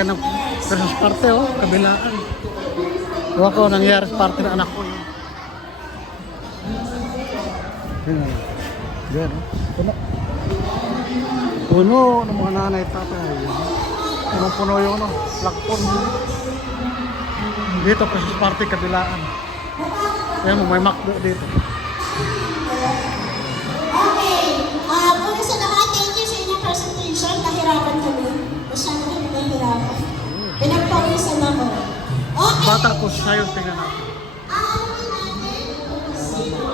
kaya ng Christmas party, oh, kabilaan. Ewan ko, nangyari sa party ng anak ko yun. Yan, oh. Puno ng mga nanay at tatay. Puno yung ano, lakpon. Dito, Christmas party, kabilaan. Ayan mo, may McDo dito. Okay, una sa lahat, thank you sa inyong presentation. Nahirapan kami. Masyado kami nahirapan. Pinagpawisan ako. Okay. Bata ko sa'yo, tingnan natin. Aalamin natin kung sino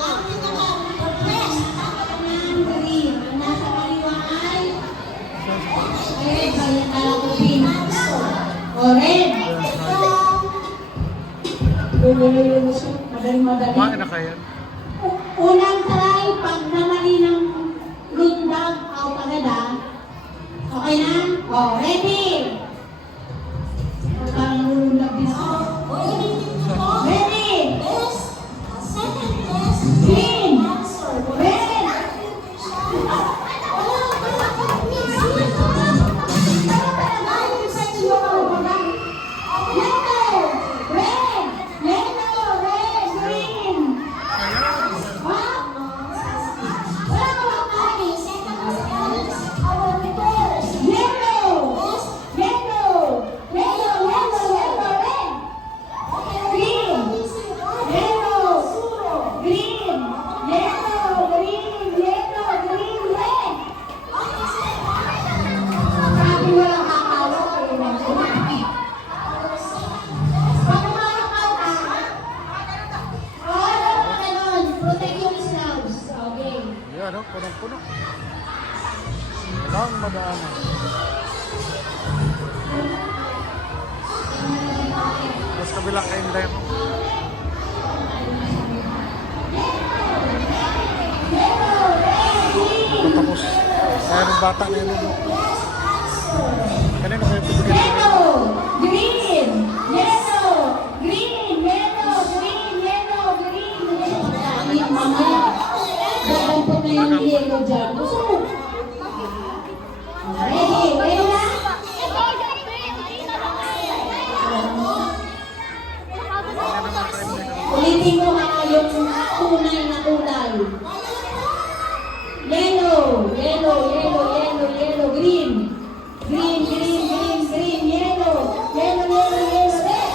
ang pinaka-repress ng green. Ang nasa kaliwa ay red, green. O red. Kumain na kaya? Unang try, pag namali ng lundag o pagada. Okay na? O, ready? Parang lundag din ako. Ready? Green. Red. Ano, punong-puno. Walang madaanan. Tapos kabilang kain din. Tapos, mayroong bata na yun. Kanino kayo pibigyan? Yellow, green, yellow, green, yellow, green, yellow, green, yellow. Dapat na yung yellow dyan. Ready? Ready na? Ulitin mo nga yung tunay na kulay. Yellow, yellow, yellow, yellow, yellow, green. Green, green, green, green, yellow. Yellow, yellow, yellow, red.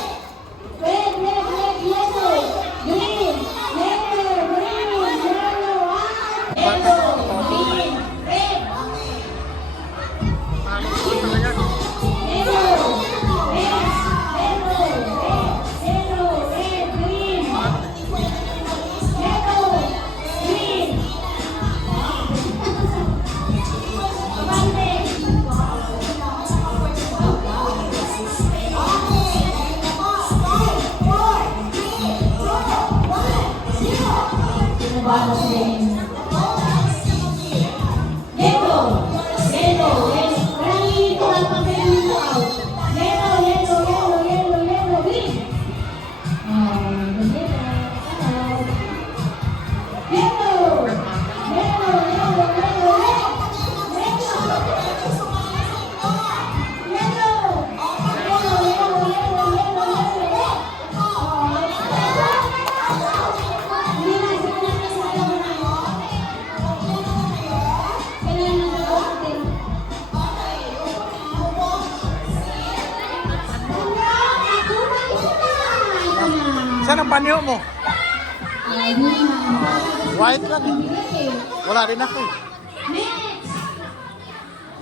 Red, red, red, yellow. Green, yellow, green, yellow, white. Yellow, green, red. Saan ang panyo mo? White lang eh. Wala rin ako eh.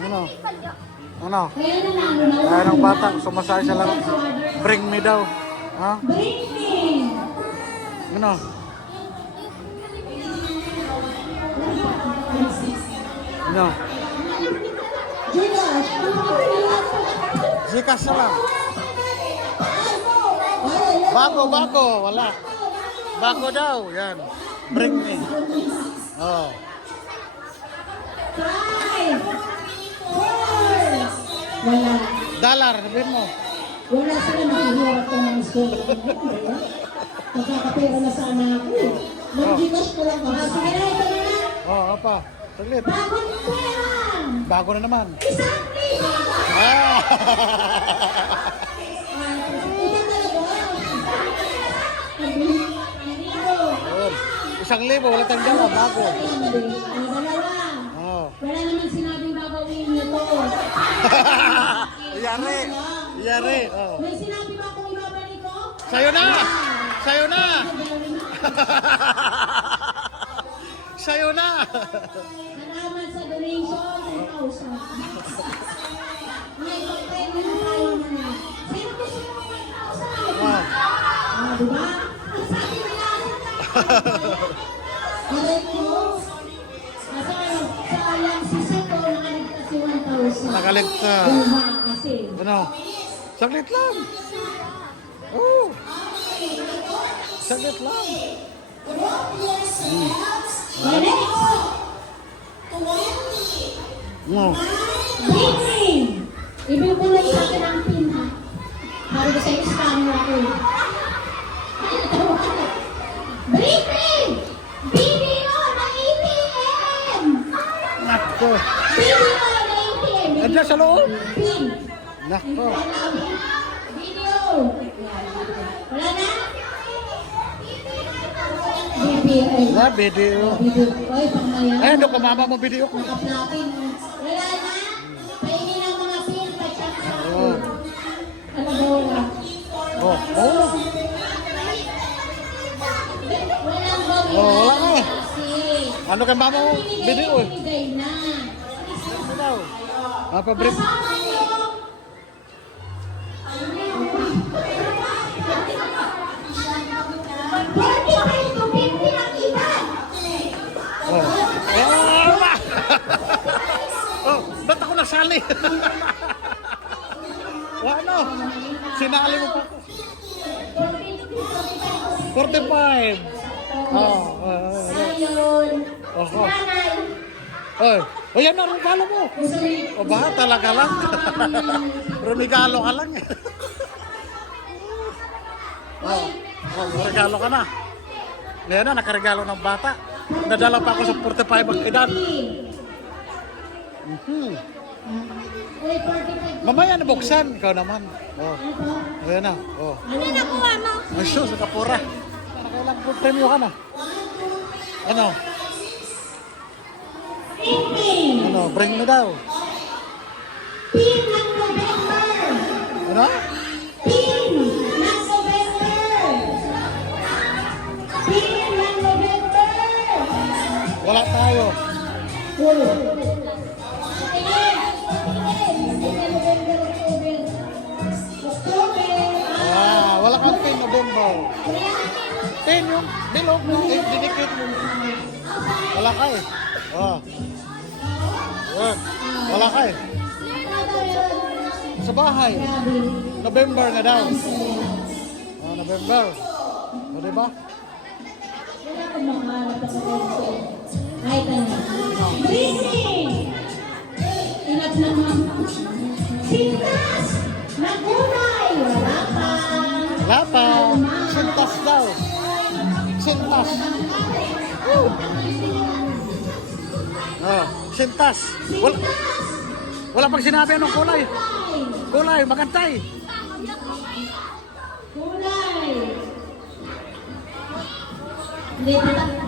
Ano? Ano? Ayan ang bata, sumasaya siya lang. Bring me daw. Ha? Ano? Ano? Zikas na lang. Bako, bako. Wala. Bako daw. Yan. Bring me. Oh. 5, 4. Wala. Dollar, sabihin mo. Wala sila nakihirap ko ng school. Magkakapera na sana ako eh. Mag-gigas ko lang ba? Sige na, ito na na. Oh, apa? Saglit. Bagong pera! Bago na naman. Isang libo! Ah. Yun. 1,000, wala tayong dala, bago. Oh. Wala naman sinabing babawin niyo to. Yari. Yari. Oh. May sinabi ba kung ibabalik ko? Sa'yo na! Sa'yo na! Sa'yo na! Salamat sa donation, 10,000. May pagpayman na tayo na. Sino gusto mo 5,000? Oh. Diba? Ang sabi nila. Correct mo? Sa alam si Soto, nakaligtas si 1,000. Nakaligtas. Diba? Kasi. Ano? Saglit lang. Oh. Saglit lang. Next! No. Green! Ibibulay sa akin ang pin, ha? Bago sa scammer ako. Green! BDO na ATM! Nako. BDO na ATM! Andiyan sa loob. Pin! Nako. BDO! Wala na? BDO. Na, video. BDO. Oy, pangmayan. Ay, ano ka mama mo video ko? Nakaplatin. Wala na? Pahingi ng mga pin, pa-chat sa ako. Oh. Ano ba wala? Oh. Oh. Walang bawi. Oh, wala na. Kasi. Ano kay mama mo video eh? Binigay na. Ano daw? Ah, pabrief. Kasama niyo. Birthday kayo to 50 ang iban. Oh. Oh, ma! Oh, ba't ako nasali? Ano? Sinali mo pa ako. 45. Oh, Ayun. Oho. Nanay. Oy, oh, yan na, regalo mo. O ba, talaga lang. Regalo ka lang. Oh, oh, regalo ka na. Ngayon na, nakaregalo ng bata. Nadala pa ako sa 45 ang edad. Uy, 45. Mamaya nabuksan, ikaw naman. Oh, ayan na. Oh, Ano nakuha mo? ay sus, kapura. Nakailang po premyo ka na. Ano? 50. Ano? Bring me daw. Pin ng November. Ano? Pin ng November. Pin ng November. Wala tayo. Uy. Tingin. November, October. Ah, wala kang pin November. Pin yung bilog mo, dinikit mo. Wala ka eh. Oh. Yan. Wala ka eh. Sa bahay. November na daw. Oh, November. O, diba? Wala akong makaharap na sa kahit ano. Breathing! Ingat naman. Sintas! Nagulay! Wala pa! Wala pa. Sintas daw. Sintas. Woo! Oh, sintas. Wala pang sinabi anong kulay. Kulay, magantay. Kulay! Hindi,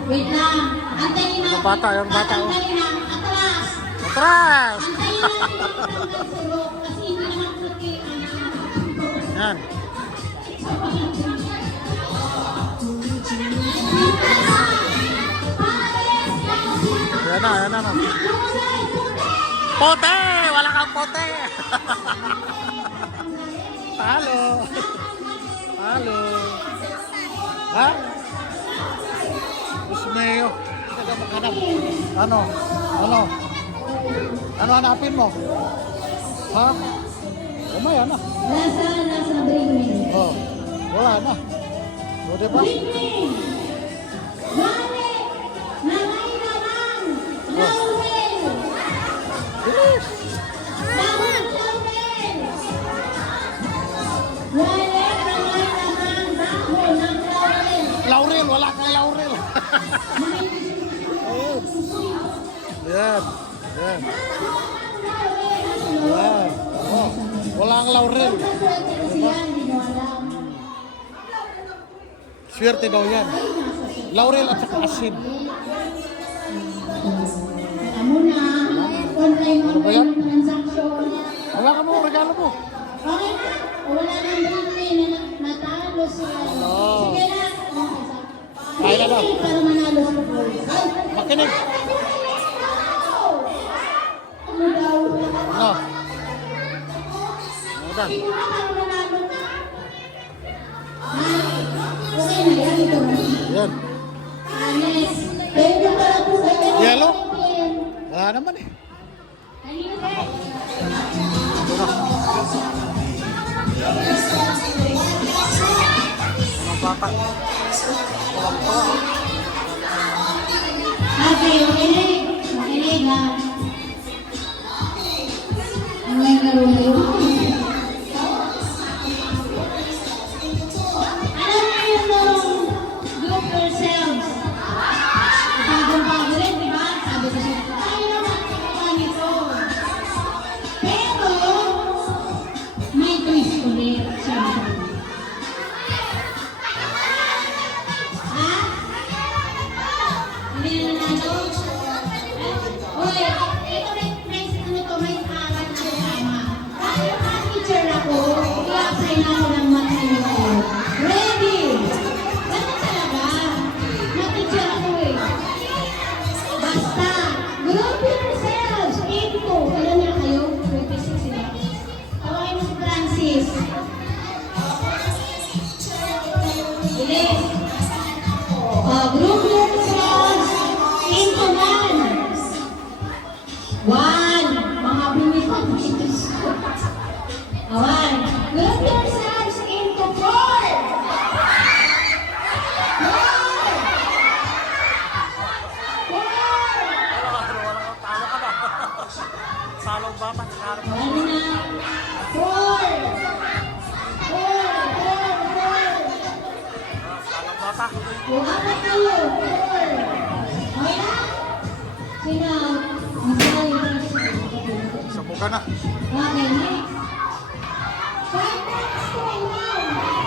wait lang. Antayin na. Yung bata, yung bata, oh. Antayin na. Atras! Atras! Antayin na. Kasi hindi naman puti. Yan. Yan na, yan na. No. Pote! Wala kang pote! Talo! Talo! Ha? Usmeo. Taga maghanap. Ano? Ano? Ano hanapin mo? Ha? Umaya na. Nasa Bringling. Oh, wala na. O, diba? Bringling! Wale! Nangay naman! Laurel! Bilis! Laurel! Wale! Nangay naman! Dahon ng Laurel! Laurel, wala kang Laurel. Ayun. Yan. Yan. Yan. Oh, wala ang laurel. Maswerte kasi yan, hindi mo alam. Swerte daw yan. Laurel at saka asin. Alam mo na, online transaction. Wala ka mo, regalo mo. Okay na, wala nang dream na natalo sila. Oo. Sige na. Kaya na daw. Para manalo sa gold. Makinig. Ano daw? Ano? Ano dan? Sino na para manalo ka? Okay na yan, ito na. Yan. Anes. Thank you pala po kayo. Yellow? Wala naman eh. Kanino ba? Ito na. Mga bata. Okay, makinig. Makinig ha. Ang may laro-laro. Alam mo yung larong group yourselves. Bagong-bago rin, di ba? Sabi ko siya, tayo naman kagawa nito. Pero, may twist ulit. Sabi ko. Ha? Hindi na nanalo? Uy, ito may ano to, may aral na tama. Dahil teacher ako, i-apply na ako ng math ngayon. Ready? Ganun talaga. Na-teacher ako eh. Basta, group yourselves into, alam niya kayo, 26 sila. Tawagin mo si Francis. Bilis. Group yourselves into one. One. Mga bumipag dito sa... One. Group yourselves into four. Four. Salong bata. Ano na? Four. Salong bata. Yung apat kayo. Four. Okay na? Sino? Masaya. Sabukan na. Okay, next. 5 minutes to 1.